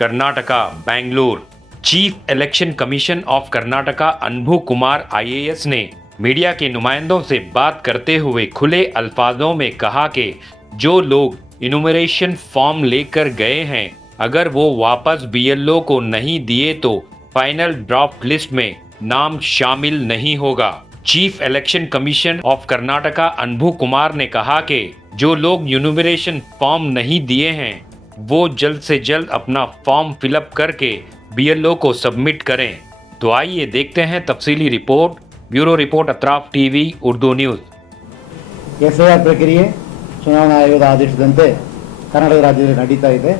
Karnataka, Bangalore. Chief election commission of Karnataka Anbu Kumar IAS ने media के नुमाइंदों से बात करते हुए खुले अल्फाजों में कहा कि जो लोग इनुमरेशन फॉर्म लेकर गए हैं, अगर वो वापस BLO को नहीं दिए तो फाइनल ड्राफ्ट लिस्ट में नाम शामिल नहीं होगा। Chief election commission of Karnataka Anbu Kumar ने कहा कि जो लोग इनुमरेशन फॉर्म नहीं दिए हैं वो जल्द से जल्द अपना फॉर्म फिलअप करके BLO को सबमिट करें। तो आइए देखते हैं तफसीली रिपोर्ट। Bureau report Atraf TV Urdu news. SIR ಪ್ರಕ್ರಿಯೆ ಚುನಾವಣಾ ಆಯೋಗದ ಆದೇಶದಂತೆ ಕರ್ನಾಟಕ ರಾಜ್ಯದಲ್ಲಿ ನಡೀತಾ ಇದೆ.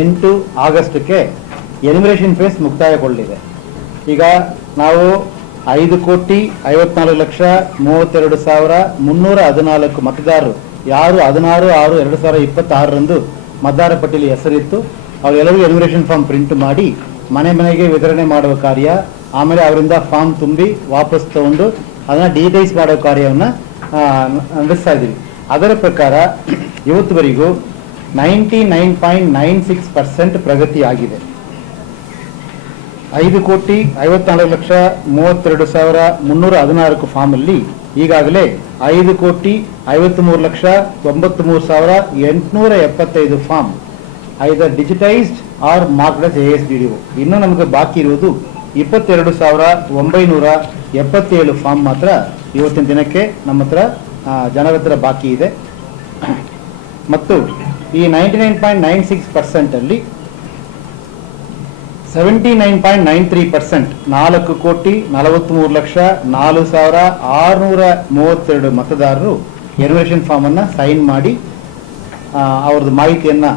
8 ಆಗಸ್ಟ್ಗೆ ಎನ್ಯುಮರೇಷನ್ ಫೇಸ್ ಮುಕ್ತಾಯಗೊಳ್ಳಲಿದೆ. ಈಗ ನಾವು 5,54,32,314 ಮತದಾರರು ಯಾರು 16/6/2026 ಮತದಾರ ಪಟ್ಟಿಯಲ್ಲಿ ಹೆಸರಿತ್ತು ಅವರೆಲ್ಲರಿಗೂ ಎನ್ಯುಮರೇಷನ್ ಫಾರ್ಮ್ ಪ್ರಿಂಟ್ ಮಾಡಿ ಮನೆ ಮನೆಗೆ ವಿತರಣೆ ಮಾಡುವ ಕಾರ್ಯ, ಆಮೇಲೆ ಅವರಿಂದ ಫಾರ್ಮ್ ತುಂಬಿ ವಾಪಸ್ ತಗೊಂಡು ಅದನ್ನು ಡಿಜಿಟೈಸ್ ಮಾಡೋ ಕಾರ್ಯವನ್ನು ನಡೆಸ್ತಾ ಇದ್ದೀವಿ. ಅದರ ಪ್ರಕಾರ ಇವತ್ತುವರೆಗೂ 99.96% ಪ್ರಗತಿ ಆಗಿದೆ. 5,54,32,314 ಫಾರ್ಮಲ್ಲಿ ಈಗಾಗಲೇ 5,53,93,875 form either digitised or marked as ASDDO. ಇನ್ನು ನಮಗೆ ಬಾಕಿ ಇರುವುದು 22,977 ಫಾರ್ಮ್ ಮಾತ್ರ ಇವತ್ತಿನ ದಿನಕ್ಕೆ ನಮ್ಮ ಹತ್ರ ಜನರ ಹತ್ರ ಬಾಕಿ ಇದೆ. ಮತ್ತು ಈ 99.96% ಅಲ್ಲಿ 79.93% 4,43,04,632 ಮತದಾರರು ಎನ್ಯುಮರೇಷನ್ ಫಾರ್ಮ್ ಅನ್ನು ಸೈನ್ ಮಾಡಿ ಅವ್ರದ್ದು ಮಾಹಿತಿಯನ್ನು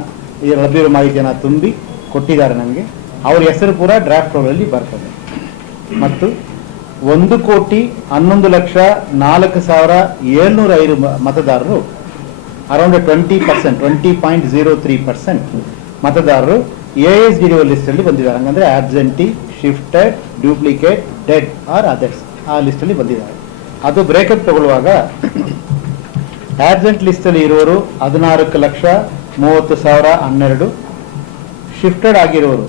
ಲಭ್ಯವಿರೋ ಮಾಹಿತಿಯನ್ನು ತುಂಬಿ ಕೊಟ್ಟಿದ್ದಾರೆ. ನಮಗೆ ಅವ್ರ ಹೆಸರು ಪೂರ ಡ್ರಾಫ್ಟ್ ರೋಲಲ್ಲಿ ಬರ್ತದೆ. ಮತ್ತು 1,11,04,705 ಮತದಾರರು ಅರೌಂಡ್ 20.03% ಮತದಾರರು ASDDO ಲಿಸ್ಟಲ್ಲಿ ಬಂದಿದ್ದಾರೆ. ಹಂಗಂದ್ರೆ absentee, shifted, duplicate, dead or others ಆ ಲಿಸ್ಟಲ್ಲಿ ಬಂದಿದ್ದಾರೆ. ಅದು ಬ್ರೇಕಪ್ ತಗೊಳ್ಳುವಾಗ ಆಬ್ಸೆಂಟ್ ಲಿಸ್ಟಲ್ಲಿ ಇರೋರು 14,30,12 ಶಿಫ್ಟೆಡ್ ಆಗಿರೋರು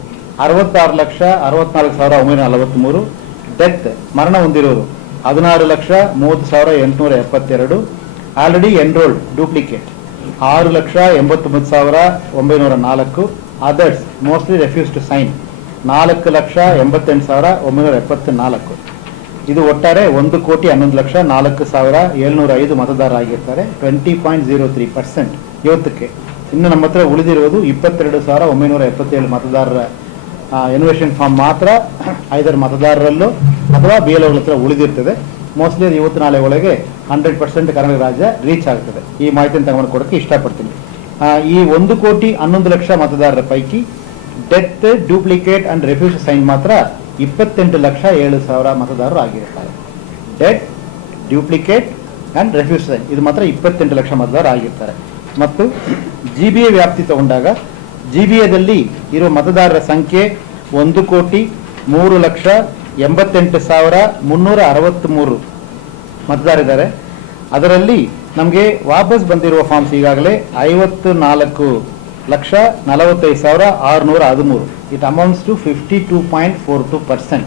66,64,943, ಡೆತ್ ಮರಣ ಹೊಂದಿರೋರು 16,30,872, already enrolled duplicate 6,89,904, others mostly refuse to sign 4,88,974. ಇದು ಒಟ್ಟಾರೆ 1,11,04,705 ಮತದಾರರಾಗಿರ್ತಾರೆ. 20.03% ಇವತ್ತಕ್ಕೆ. ಇನ್ನು ನಮ್ಮ ಹತ್ರ ಉಳಿದಿರುವುದು 22,977 ಮತದಾರರ ಎನ್ಯುಮರೇಷನ್ ಫಾರ್ಮ್ ಮಾತ್ರ ಐದರ್ ಮತದಾರರಲ್ಲೂ ಅಥವಾ BLO ಹತ್ರ ಉಳಿದಿರ್ತದೆ. ಮೋಸ್ಟ್ಲಿ ಅದು ಇವತ್ತು ನಾಳೆ ಒಳಗೆ 100% ಕರ್ನಾಟಕ ರಾಜ್ಯ ರೀಚ್ ಆಗ್ತದೆ. ಈ ಮಾಹಿತಿಯನ್ನು ತಗೊಂಡು ಕೊಡೋಕ್ಕೆ ಇಷ್ಟಪಡ್ತೀನಿ. ಈ 1,11,00,000 ಮತದಾರರ ಪೈಕಿ death, duplicate and refuse sign ಮಾತ್ರ 28,07,000 ಮತದಾರರು ಆಗಿರ್ತಾರೆ. Death, duplicate and refuse sign ಇದು ಮಾತ್ರ 28 ಲಕ್ಷ ಮತದಾರರು ಆಗಿರ್ತಾರೆ. ಮತ್ತು GBA ವ್ಯಾಪ್ತಿ ತಗೊಂಡಾಗ GBAದಲ್ಲಿ ಇರುವ ಮತದಾರರ ಸಂಖ್ಯೆ 1,03,88,363 ಮತದಾರರಿದ್ದಾರೆ. ಅದರಲ್ಲಿ ನಮಗೆ ವಾಪಸ್ ಬಂದಿರುವ ಫಾರ್ಮ್ಸ್ ಈಗಾಗಲೇ 54,45,613. It amounts to 52.42%.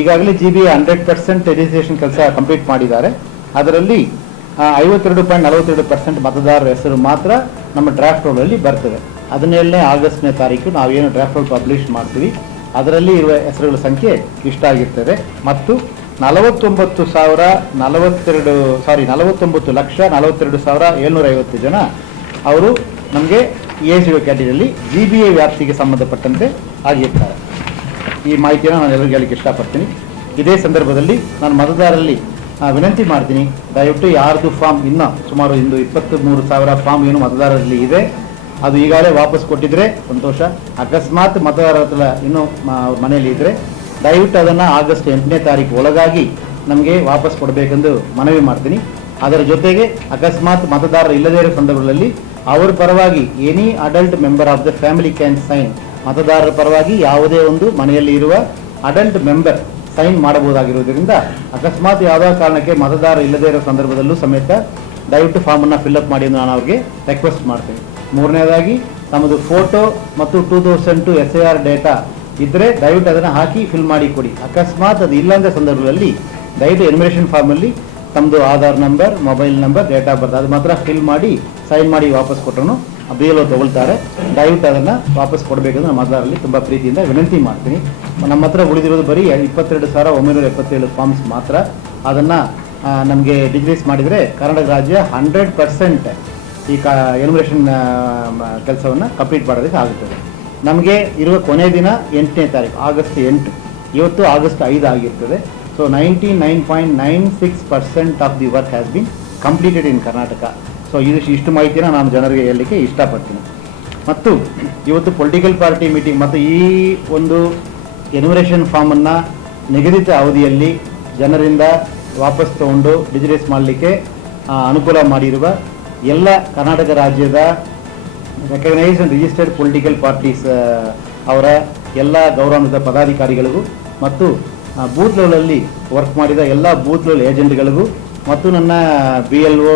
ಈಗಾಗಲೇ GBA 100% ರಿಜಿಸ್ಟ್ರೇಷನ್ ಕೆಲಸ ಕಂಪ್ಲೀಟ್ ಮಾಡಿದ್ದಾರೆ. ಅದರಲ್ಲಿ 52.42% ಮತದಾರರ ಹೆಸರು ಮಾತ್ರ ನಮ್ಮ ಡ್ರಾಫ್ಟ್ ರೋಲಲ್ಲಿ ಬರ್ತದೆ. 17ನೇ ಆಗಸ್ಟ್ನೇ ತಾರೀಕು ನಾವೇನು ಡ್ರಾಫ್ಟ್ ರೋಲ್ ಪಬ್ಲಿಷ್ ಮಾಡ್ತೀವಿ ಅದರಲ್ಲಿ ಇರುವ ಹೆಸರುಗಳ ಸಂಖ್ಯೆ ಇಷ್ಟಾಗಿರ್ತದೆ. ಮತ್ತು 49,42,750 ಜನ ಅವರು ನಮಗೆ ASDDO ಕ್ಯಾಟಗರಿಯಲ್ಲಿ GBA ವ್ಯಾಪ್ತಿಗೆ ಸಂಬಂಧಪಟ್ಟಂತೆ ಆಗಿರ್ತಾರೆ. ಈ ಮಾಹಿತಿಯನ್ನು ನಾನು ಎಲ್ಲರಿಗೂ ಹೇಳಲಿಕ್ಕೆ ಇಷ್ಟಪಡ್ತೀನಿ. ಇದೇ ಸಂದರ್ಭದಲ್ಲಿ ನಾನು ಮತದಾರರಲ್ಲಿ ವಿನಂತಿ ಮಾಡ್ತೀನಿ, ದಯವಿಟ್ಟು ಯಾರ್ದು ಫಾರ್ಮ್ ಇನ್ನೂ ಸುಮಾರು 23,000 ಫಾರ್ಮ್ ಏನು ಮತದಾರರಲ್ಲಿ ಇದೆ ಅದು ಈಗಾಗಲೇ ವಾಪಸ್ ಕೊಟ್ಟಿದ್ರೆ ಸಂತೋಷ. ಅಕಸ್ಮಾತ್ ಮತದಾರರ ಹತ್ರ ಇನ್ನೂ ಅವ್ರ ಮನೆಯಲ್ಲಿ ಇದ್ದರೆ ದಯವಿಟ್ಟು ಅದನ್ನು ಆಗಸ್ಟ್ 8ನೇ ತಾರೀಕು ಒಳಗಾಗಿ ನಮಗೆ ವಾಪಸ್ ಕೊಡಬೇಕೆಂದು ಮನವಿ ಮಾಡ್ತೀನಿ. ಅದರ ಜೊತೆಗೆ ಅಕಸ್ಮಾತ್ ಮತದಾರರು ಇಲ್ಲದೇ ಇರೋ ಸಂದರ್ಭಗಳಲ್ಲಿ ಅವರ ಪರವಾಗಿ any adult member of the family can sign. ಮತದಾರರ ಪರವಾಗಿ ಯಾವುದೇ ಒಂದು ಮನೆಯಲ್ಲಿ ಇರುವ ಅಡಲ್ಟ್ ಮೆಂಬರ್ ಸೈನ್ ಮಾಡಬಹುದಾಗಿರುವುದರಿಂದ ಅಕಸ್ಮಾತ್ ಯಾವುದೋ ಕಾರಣಕ್ಕೆ ಮತದಾರ ಇಲ್ಲದೇ ಇರೋ ಸಂದರ್ಭದಲ್ಲೂ ಸಮೇತ ದಯವಿಟ್ಟು ಫಾರ್ಮನ್ನು ಫಿಲ್ಅಪ್ ಮಾಡಿ ಎಂದು ನಾನು ಅವ್ರಿಗೆ ರಿಕ್ವೆಸ್ಟ್ ಮಾಡ್ತೀನಿ. ಮೂರನೇದಾಗಿ ತಮ್ಮದು ಫೋಟೋ ಮತ್ತು 2002 SIR ಡೇಟಾ ಇದ್ದರೆ ದಯವಿಟ್ಟು ಅದನ್ನು ಹಾಕಿ ಫಿಲ್ ಮಾಡಿ ಕೊಡಿ. ಅಕಸ್ಮಾತ್ ಅದು ಇಲ್ಲಂದ ಸಂದರ್ಭದಲ್ಲಿ ದಯವಿಟ್ಟು ಎನ್ಯುಮರೇಷನ್ ಫಾರ್ಮಲ್ಲಿ ತಮ್ಮದು Aadhaar number, mobile number, date of birth ಅದು ಮಾತ್ರ ಫಿಲ್ ಮಾಡಿ ಸೈನ್ ಮಾಡಿ ವಾಪಸ್ ಕೊಟ್ಟರು BLO ತಗೊಳ್ತಾರೆ. ದಯವಿಟ್ಟು ಅದನ್ನು ವಾಪಸ್ ಕೊಡಬೇಕಂದ್ರೆ ನಮ್ಮ ಮತದಾರರಲ್ಲಿ ತುಂಬ ಪ್ರೀತಿಯಿಂದ ವಿನಂತಿ ಮಾಡ್ತೀನಿ. ನಮ್ಮ ಹತ್ರ ಉಳಿದಿರೋದು ಬರೀ 22,977 ಫಾರ್ಮ್ಸ್ ಮಾತ್ರ. ಅದನ್ನು ನಮಗೆ ಡಿಗ್ರೀಸ್ ಮಾಡಿದರೆ ಕರ್ನಾಟಕ ರಾಜ್ಯ 100% ಈ ಎನ್ಯುಮರೇಷನ್ ಕೆಲಸವನ್ನು ಕಂಪ್ಲೀಟ್ ಮಾಡೋದಕ್ಕೆ ಆಗುತ್ತದೆ. ನಮಗೆ ಇರುವ ಕೊನೆಯ ದಿನ 8ನೇ ತಾರೀಕು ಆಗಸ್ಟ್ 8. ಇವತ್ತು ಆಗಸ್ಟ್ 5 ಆಗಿರ್ತದೆ. So 99.96% of the work has been completed in Karnataka. So ಇಷ್ಟು ಮಾಹಿತಿನ ನಾನು ಜನರಿಗೆ ಹೇಳಲಿಕ್ಕೆ ಇಷ್ಟಪಡ್ತೀನಿ. ಮತ್ತು ಇವತ್ತು ಪೊಲಿಟಿಕಲ್ ಪಾರ್ಟಿ ಮೀಟಿಂಗ್ ಮತ್ತು ಈ ಒಂದು ಎನ್ಯುಮರೇಷನ್ ಫಾರ್ಮನ್ನು ನಿಗದಿತ ಅವಧಿಯಲ್ಲಿ ಜನರಿಂದ ವಾಪಸ್ ತಗೊಂಡು ಡಿಜಿಟೈಸ್ ಮಾಡಲಿಕ್ಕೆ ಅನುಕೂಲ ಮಾಡಿರುವ ಎಲ್ಲ ಕರ್ನಾಟಕ ರಾಜ್ಯದ recognised and registered political parties ಅವರ ಎಲ್ಲ ಗೌರವಾನ್ವಿತ ಪದಾಧಿಕಾರಿಗಳಿಗೂ ಮತ್ತು ಬೂತ್ ಲೆವೆಲಲ್ಲಿ ವರ್ಕ್ ಮಾಡಿದ ಎಲ್ಲ ಬೂತ್ ಲೆವೆಲ್ ಏಜೆಂಟ್ಗಳಿಗೂ ಮತ್ತು ನನ್ನ BLO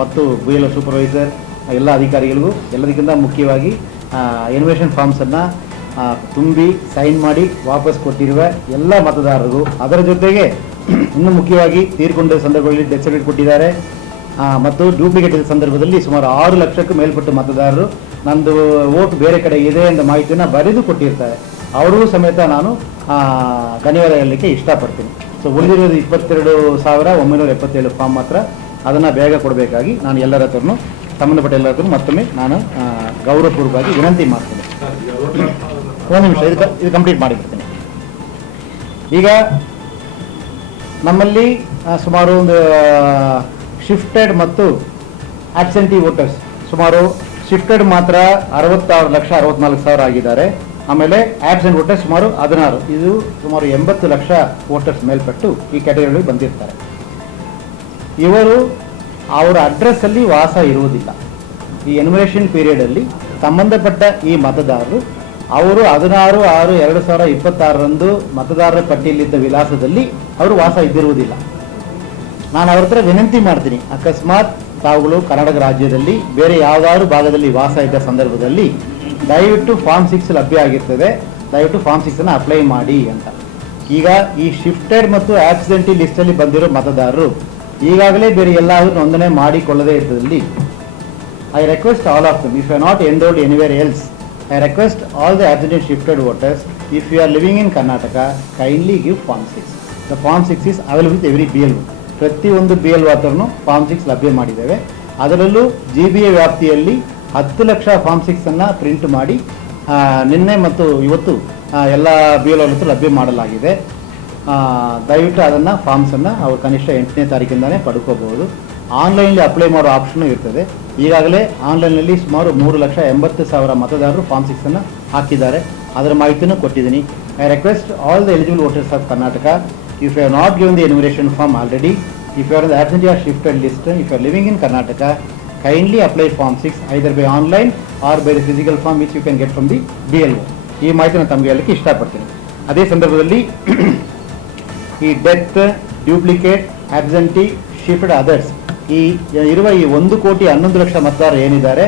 ಮತ್ತು BLO ಸೂಪರ್ವೈಸರ್ ಎಲ್ಲ ಅಧಿಕಾರಿಗಳಿಗೂ ಎಲ್ಲದಕ್ಕಿಂತ ಮುಖ್ಯವಾಗಿ ಎನ್ಯುಮರೇಷನ್ ಫಾರ್ಮ್ಸನ್ನು ತುಂಬಿ ಸೈನ್ ಮಾಡಿ ವಾಪಸ್ ಕೊಟ್ಟಿರುವ ಎಲ್ಲ ಮತದಾರರಿಗೂ, ಅದರ ಜೊತೆಗೆ ಇನ್ನೂ ಮುಖ್ಯವಾಗಿ ತೀರ್ಕೊಂಡ ಸಂದರ್ಭದಲ್ಲಿ ಡೆತ್ ಸರ್ಟಿಫಿಕೇಟ್ ಕೊಟ್ಟಿದ್ದಾರೆ ಮತ್ತು ಡೂಪ್ಲಿಕೇಟ್ ಸಂದರ್ಭದಲ್ಲಿ ಸುಮಾರು 6 ಲಕ್ಷಕ್ಕೂ ಮೇಲ್ಪಟ್ಟ ಮತದಾರರು ನಂದು ವೋಟ್ ಬೇರೆ ಕಡೆ ಇದೆ ಎಂಬ ಮಾಹಿತಿಯನ್ನು ಬರೆದು ಕೊಟ್ಟಿರ್ತಾರೆ. ಅವರಿಗೂ ಸಮೇತ ನಾನು ಧನ್ಯವಾದ ಹೇಳಲಿಕ್ಕೆ ಇಷ್ಟಪಡ್ತೀನಿ. ಸೊ ಉಳಿದಿರೋದು 22,977 ಫಾರ್ಮ್ ಮಾತ್ರ. ಅದನ್ನು ಬೇಗ ಕೊಡಬೇಕಾಗಿ ನಾನು ಎಲ್ಲರ ಹತ್ರನೂ ಸಂಬಂಧಪಟ್ಟ ಎಲ್ಲರ ಹತ್ರ ಮತ್ತೊಮ್ಮೆ ನಾನು ಗೌರವಪೂರ್ವಕವಾಗಿ ವಿನಂತಿ ಮಾಡ್ತೀನಿ. ಒಂದು ನಿಮಿಷ ಇದು ಕಂಪ್ಲೀಟ್ ಮಾಡಿಬಿಡ್ತೀನಿ. ಈಗ ನಮ್ಮಲ್ಲಿ ಸುಮಾರು ಒಂದು ಶಿಫ್ಟೆಡ್ ಮತ್ತು ಆಬ್ಸೆಂಟಿ ವೋಟರ್ಸ್ ಸುಮಾರು ಶಿಫ್ಟೆಡ್ ಮಾತ್ರ 66,64,000 ಆಗಿದ್ದಾರೆ. ಆಮೇಲೆ ಆಬ್ಸೆಂಟ್ ವೋಟರ್ಸ್ ಸುಮಾರು 16. ಇದು ಸುಮಾರು 80 ಲಕ್ಷ ವೋಟರ್ಸ್ ಮೇಲ್ಪಟ್ಟು ಈ ಕ್ಯಾಟಗರಿಯಲ್ಲಿ ಬಂದಿರ್ತಾರೆ. ಇವರು ಅವರ ಅಡ್ರೆಸ್ಸಲ್ಲಿ ವಾಸ ಇರುವುದಿಲ್ಲ. ಈ ಎನ್ಯುಮರೇಷನ್ ಪೀರಿಯಡಲ್ಲಿ ಸಂಬಂಧಪಟ್ಟ ಈ ಮತದಾರರು ಅವರು 16/6/2026 ಮತದಾರರ ಪಟ್ಟಿಯಲ್ಲಿದ್ದ ವಿಳಾಸದಲ್ಲಿ ಅವರು ವಾಸ ಇದ್ದಿರುವುದಿಲ್ಲ. ನಾನು ಅವ್ರ ಹತ್ರ ವಿನಂತಿ ಮಾಡ್ತೀನಿ, ಅಕಸ್ಮಾತ್ ತಾವುಗಳು ಕರ್ನಾಟಕ ರಾಜ್ಯದಲ್ಲಿ ಬೇರೆ ಯಾವುದಾದ್ರೂ ಭಾಗದಲ್ಲಿ ವಾಸ ಇದ್ದ ಸಂದರ್ಭದಲ್ಲಿ ದಯವಿಟ್ಟು ಫಾರ್ಮ್ 6 ಲಭ್ಯ ಆಗಿರ್ತದೆ, ದಯವಿಟ್ಟು ಫಾರ್ಮ್ 6 ಅಪ್ಲೈ ಮಾಡಿ ಅಂತ. ಈಗ ಈ ಶಿಫ್ಟೆಡ್ ಮತ್ತು ಆಬ್ಸೆಂಟಿ ಲಿಸ್ಟಲ್ಲಿ ಬಂದಿರೋ ಮತದಾರರು ಈಗಾಗಲೇ ಬೇರೆ ಎಲ್ಲಾದರೂ ನೋಂದಣಿ ಮಾಡಿಕೊಳ್ಳದೇ ಇದ್ದಲ್ಲಿ I request all of them, if you are not enrolled anywhere else, I request all the absentee shifted voters, if you are living in Karnataka, kindly give form 6. The form 6 is available with every BLO. ಪ್ರತಿಯೊಂದು BLO ಹತ್ರನೂ form 6 ಲಭ್ಯ ಮಾಡಿದ್ದೇವೆ. ಅದರಲ್ಲೂ GBA ವ್ಯಾಪ್ತಿಯಲ್ಲಿ 10 lakh form 6 print ಮಾಡಿ ನಿನ್ನೆ ಮತ್ತು ಇವತ್ತು ಎಲ್ಲ BLO ಹತ್ರ ಲಭ್ಯ ಮಾಡಲಾಗಿದೆ. ದಯವಿಟ್ಟು ಅದನ್ನು ಫಾರ್ಮ್ಸನ್ನು ಅವರು ಕನಿಷ್ಠ 8ನೇ ತಾರೀಕಿಂದಲೇ ಪಡ್ಕೋಬಹುದು. ಆನ್ಲೈನಲ್ಲಿ ಅಪ್ಲೈ ಮಾಡೋ ಆಪ್ಷನು ಇರ್ತದೆ. ಈಗಾಗಲೇ ಆನ್ಲೈನಲ್ಲಿ ಸುಮಾರು 3,80,000 ಮತದಾರರು ಫಾರ್ಮ್ 6 ಹಾಕಿದ್ದಾರೆ. ಅದರ ಮಾಹಿತಿನೂ ಕೊಟ್ಟಿದ್ದೀನಿ. I request all the eligible voters of Karnataka, if you have not given the enumeration form already, if you are in the absentee or shifted list, if you are living in Karnataka, kindly apply form 6 either by online or by the physical form which you can get from the BLO. ಈ ಮಾಹಿತಿನ ತಮಗೆ ಹೇಳಲಿಕ್ಕೆ ಇಷ್ಟಪಡ್ತೀನಿ. ಅದೇ ಸಂದರ್ಭದಲ್ಲಿ ಈ death, duplicate, absentee, shifted others ಈ ಇರುವ ಈ 1,11,00,000 ಮತದಾರರು ಏನಿದ್ದಾರೆ,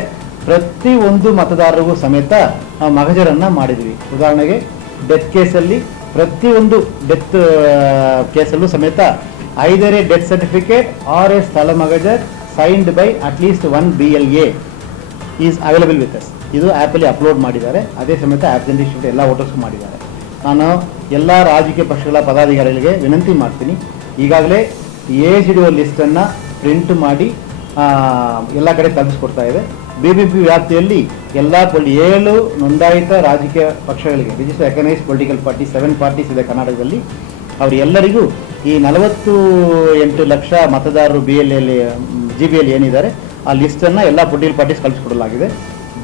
ಪ್ರತಿಯೊಂದು ಮತದಾರರಿಗೂ ಸಮೇತ ನಾವು ಮಗಜರನ್ನು ಮಾಡಿದ್ವಿ. ಉದಾಹರಣೆಗೆ ಡೆತ್ ಕೇಸಲ್ಲಿ ಪ್ರತಿಯೊಂದು ಡೆತ್ ಕೇಸಲ್ಲೂ ಸಮೇತ either a death certificate or a ಸ್ಥಳ ಮಗಜರ್ signed by at least 1 BLA is available with us. ಇದು ಆ್ಯಪಲ್ಲಿ ಅಪ್ಲೋಡ್ ಮಾಡಿದ್ದಾರೆ. ಅದೇ ಸಮೇತ ಆಬ್ಸೆಂಟಿ ಶಿಫ್ಟ್ ಎಲ್ಲ ವೋಟರ್ಸ್ ಮಾಡಿದ್ದಾರೆ. ನಾನು ಎಲ್ಲ ರಾಜಕೀಯ ಪಕ್ಷಗಳ ಪದಾಧಿಕಾರಿಗಳಿಗೆ ವಿನಂತಿ ಮಾಡ್ತೀನಿ, ಈಗಾಗಲೇ AGDO ಲಿಸ್ಟನ್ನು ಪ್ರಿಂಟ್ ಮಾಡಿ ಎಲ್ಲ ಕಡೆ ತಲುಪಿಸ್ಕೊಡ್ತಾ ಇದೆ. BBP ವ್ಯಾಪ್ತಿಯಲ್ಲಿ ಎಲ್ಲ 7 ನೋಂದಾಯಿತ ರಾಜಕೀಯ ಪಕ್ಷಗಳಿಗೆ, register recognise political party 7 parties ಇದೆ ಕರ್ನಾಟಕದಲ್ಲಿ. ಅವರೆಲ್ಲರಿಗೂ ಈ 48 ಲಕ್ಷ ಮತದಾರರು GBL ಏನಿದ್ದಾರೆ ಆ ಲಿಸ್ಟನ್ನು ಎಲ್ಲ ಪೊಲಿಟಿಕಲ್ ಪಾರ್ಟೀಸ್ ಕಳಿಸ್ಕೊಡಲಾಗಿದೆ.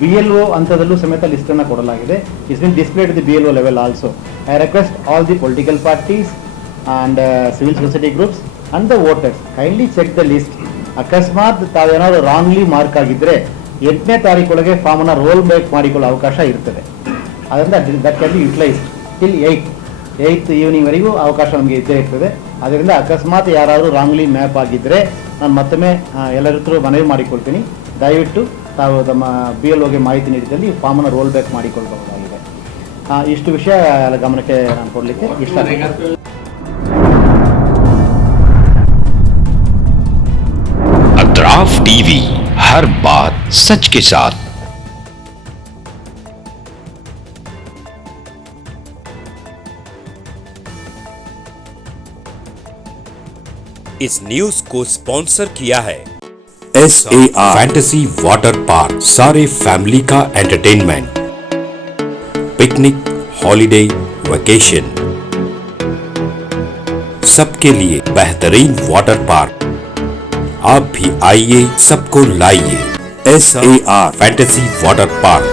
BLO ಹಂತದಲ್ಲೂ ಸಮೇತ ಲಿಸ್ಟನ್ನು ಕೊಡಲಾಗಿದೆ. It's been displayed the BLO level also. I request all the political parties and civil society groups and the voters kindly check the list. ಅಕಸ್ಮಾತ್ ತಾವೇನಾದ್ರು ರಾಂಗ್ಲಿ ಮಾರ್ಕ್ ಆಗಿದ್ದರೆ 8ನೇ ತಾರೀಕೊಳಗೆ ಫಾರ್ಮನ್ನು ರೋಲ್ ಬ್ಯಾಕ್ ಮಾಡಿಕೊಳ್ಳೋ ಅವಕಾಶ ಇರ್ತದೆ. ಅದರಿಂದ that can be utilised till 8th ಈವ್ನಿಂಗ್ವರೆಗೂ ಅವಕಾಶ ನಮಗೆ ಇದ್ದೇ ಇರ್ತದೆ. ಅದರಿಂದ ಅಕಸ್ಮಾತ್ ಯಾರಾದರೂ ರಾಂಗ್ಲಿ ಮ್ಯಾಪ್ ಆಗಿದ್ದರೆ ನಾನು ಮತ್ತೊಮ್ಮೆ ಎಲ್ಲರ ಹತ್ರ ಮನವಿ ಮಾಡಿಕೊಳ್ತೀನಿ, ದಯವಿಟ್ಟು ತಾವು ತಮ್ಮ BLOಗೆ ಮಾಹಿತಿ ನೀಡಿದಲ್ಲಿ ಫಾರ್ಮನ್ನು ರೋಲ್ ಬ್ಯಾಕ್ ಮಾಡಿಕೊಳ್ಳಬಹುದಾಗಿದೆ. ಇಷ್ಟು ವಿಷಯ ಗಮನಕ್ಕೆ ನಾನು ಕೊಡಲಿಕ್ಕೆ ಇಷ್ಟಪಡ್ತೀನಿ. अतराफ टीवी, हर बात सच के साथ। इस न्यूज को स्पॉन्सर किया है SAR फैंटेसी वाटर पार्क, सारे फैमिली का एंटरटेनमेंट, पिकनिक, हॉलिडे, वेकेशन, सबके लिए बेहतरीन वाटर पार्क। आप भी आइए, सबको लाइए। SAR fantasy water park.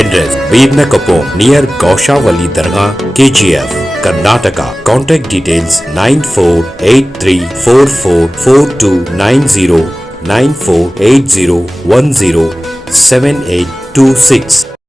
Address Vednakapur near Gaushavali Dargah, KGF, Karnataka. Contact details 9483444290 9480107826.